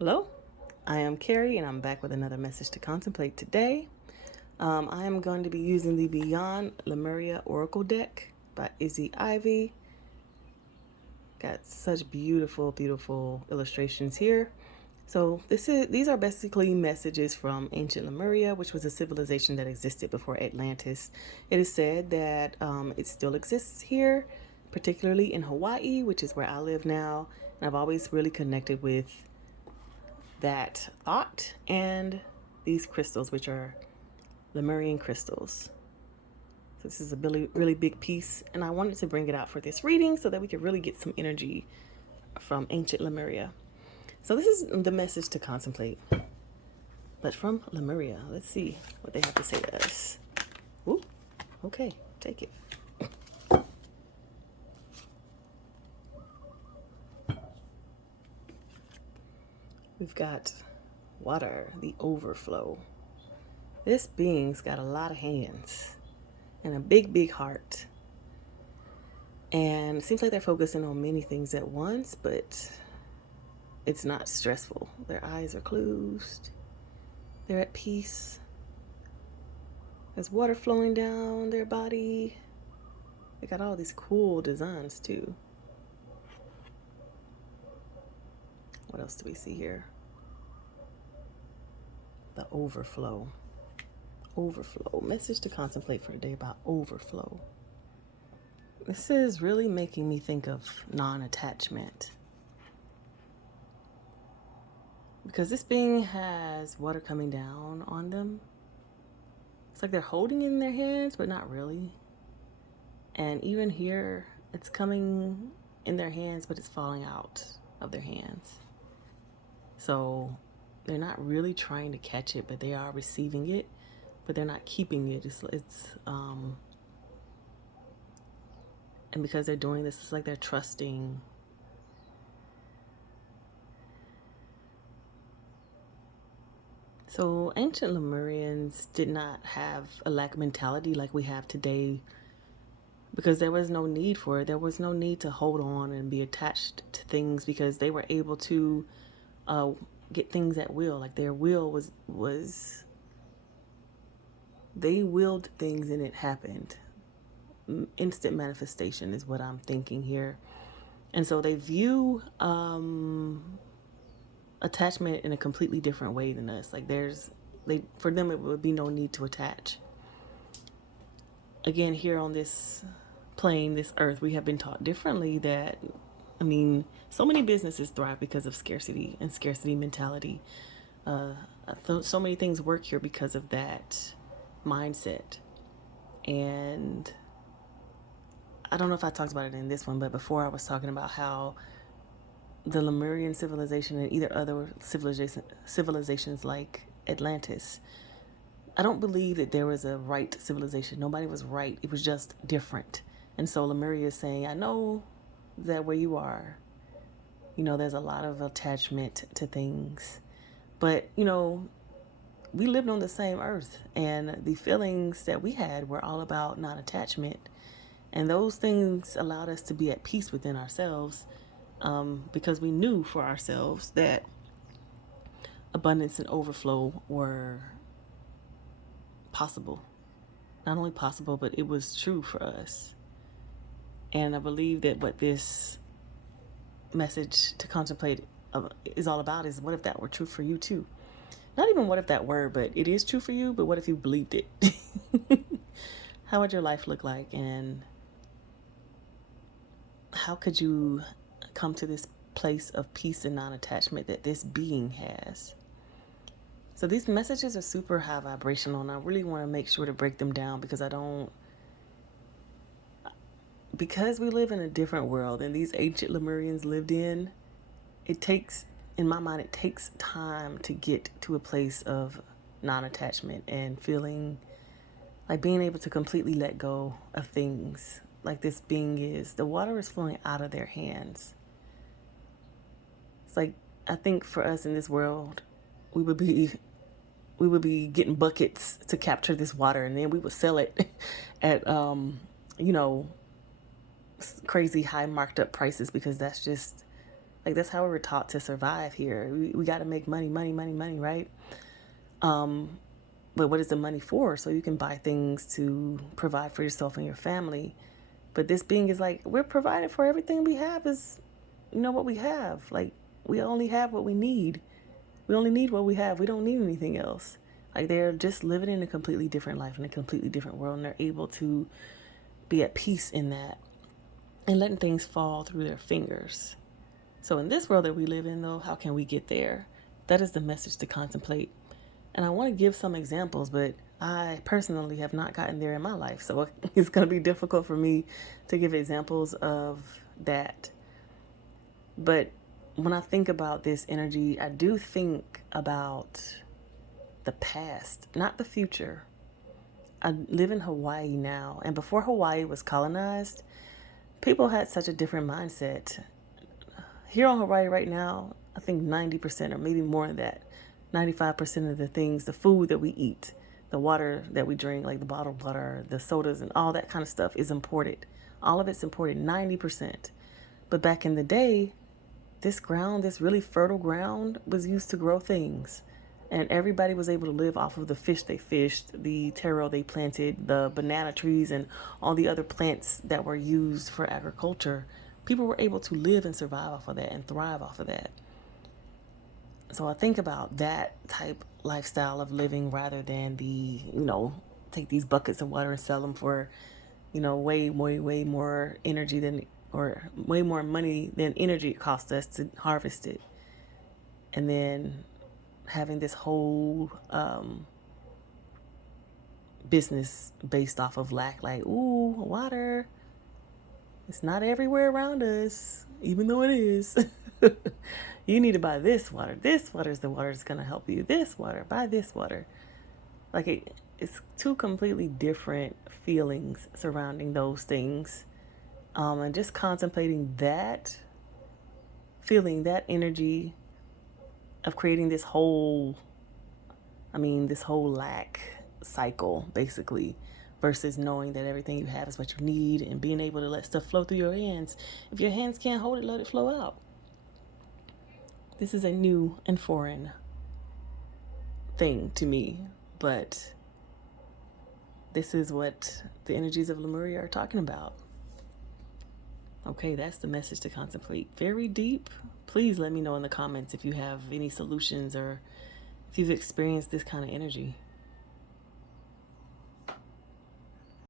Hello, I am Carrie and I'm back with another message to contemplate today. I am going to be using the Beyond Lemuria Oracle deck by Izzy Ivy. Got such beautiful, beautiful illustrations here. So these are basically messages from Ancient Lemuria, which was a civilization that existed before Atlantis. It is said that it still exists here, particularly in Hawaii, which is where I live now. And I've always really connected with that thought and these crystals, which are Lemurian crystals. So this is a really, really big piece, and I wanted to bring it out for this reading so that we could really get some energy from Ancient Lemuria. So this is the message to contemplate, but from Lemuria. Let's see what they have to say to us. Ooh, okay, take it. We've got water, the overflow. This being's got a lot of hands and a big, big heart. And it seems like they're focusing on many things at once, but it's not stressful. Their eyes are closed. They're at peace. There's water flowing down their body. They got all these cool designs too. What else do we see here? The overflow. Overflow. Message to contemplate for today about overflow. This is really making me think of non-attachment. Because this being has water coming down on them. It's like they're holding it in their hands, but not really. And even here, it's coming in their hands, but it's falling out of their hands. So they're not really trying to catch it, but they are receiving it, but they're not keeping it. And because they're doing this, it's like they're trusting. So ancient Lemurians did not have a lack mentality like we have today, because there was no need for it. There was no need to hold on and be attached to things, because they were able to get things at will. Like their will was they willed things and it happened. Instant manifestation is what I'm thinking here. And so they view attachment in a completely different way than us. Like for them, it would be no need to attach. Again, here on this plane, this earth, we have been taught differently that, so many businesses thrive because of scarcity and scarcity mentality. So many things work here because of that mindset. And I don't know if I talked about it in this one, but before I was talking about how the Lemurian civilization and either other civilizations like Atlantis, I don't believe that there was a right civilization. Nobody was right. It was just different. And so Lemuria is saying, I know that where you are, there's a lot of attachment to things. But, we lived on the same earth, and the feelings that we had were all about non-attachment. And those things allowed us to be at peace within ourselves, because we knew for ourselves that abundance and overflow were possible. Not only possible, but it was true for us. And I believe that what this message to contemplate is all about is, what if that were true for you too? Not even what if that were, but it is true for you, but what if you believed it? How would your life look like? And how could you come to this place of peace and non-attachment that this being has? So these messages are super high vibrational, and I really want to make sure to break them down, because we live in a different world than these ancient Lemurians lived in. In my mind, it takes time to get to a place of non-attachment and feeling like being able to completely let go of things like this being is. The water is flowing out of their hands. It's like, I think for us in this world, we would be getting buckets to capture this water, and then we would sell it at crazy high marked up prices, because that's just Like, that's how we were taught to survive here. We got to make money, money, money, money, right? But what is the money for? So you can buy things to provide for yourself and your family. But this being is like, we're provided for. Everything we have is, what we have. Like, we only have what we need. We only need what we have. We don't need anything else. Like, they're just living in a completely different life, in a completely different world, and they're able to be at peace in that and letting things fall through their fingers. So in this world that we live in, though, how can we get there? That is the message to contemplate. And I want to give some examples, but I personally have not gotten there in my life. So it's going to be difficult for me to give examples of that. But when I think about this energy, I do think about the past, not the future. I live in Hawaii now, and before Hawaii was colonized, people had such a different mindset. Here on Hawaii right now, I think 90% or maybe more than that, 95% of the things, the food that we eat, the water that we drink, like the bottled water, the sodas and all that kind of stuff is imported. All of it's imported, 90%. But back in the day, this ground, this really fertile ground, was used to grow things. And everybody was able to live off of the fish they fished, the taro they planted, the banana trees, and all the other plants that were used for agriculture. People were able to live and survive off of that and thrive off of that. So I think about that type lifestyle of living rather than take these buckets of water and sell them for, way, way, way more energy than, or way more money than energy it costs us to harvest it. And then having this whole business based off of lack, like, ooh, water. It's not everywhere around us, even though it is. You need to buy this water. This water is the water that's going to help you. This water, buy this water. Like, it's two completely different feelings surrounding those things. And just contemplating that, feeling that energy of creating this whole lack cycle, basically, versus knowing that everything you have is what you need and being able to let stuff flow through your hands. If your hands can't hold it, let it flow out. This is a new and foreign thing to me, but this is what the energies of Lemuria are talking about. Okay, that's the message to contemplate. Very deep. Please let me know in the comments if you have any solutions or if you've experienced this kind of energy.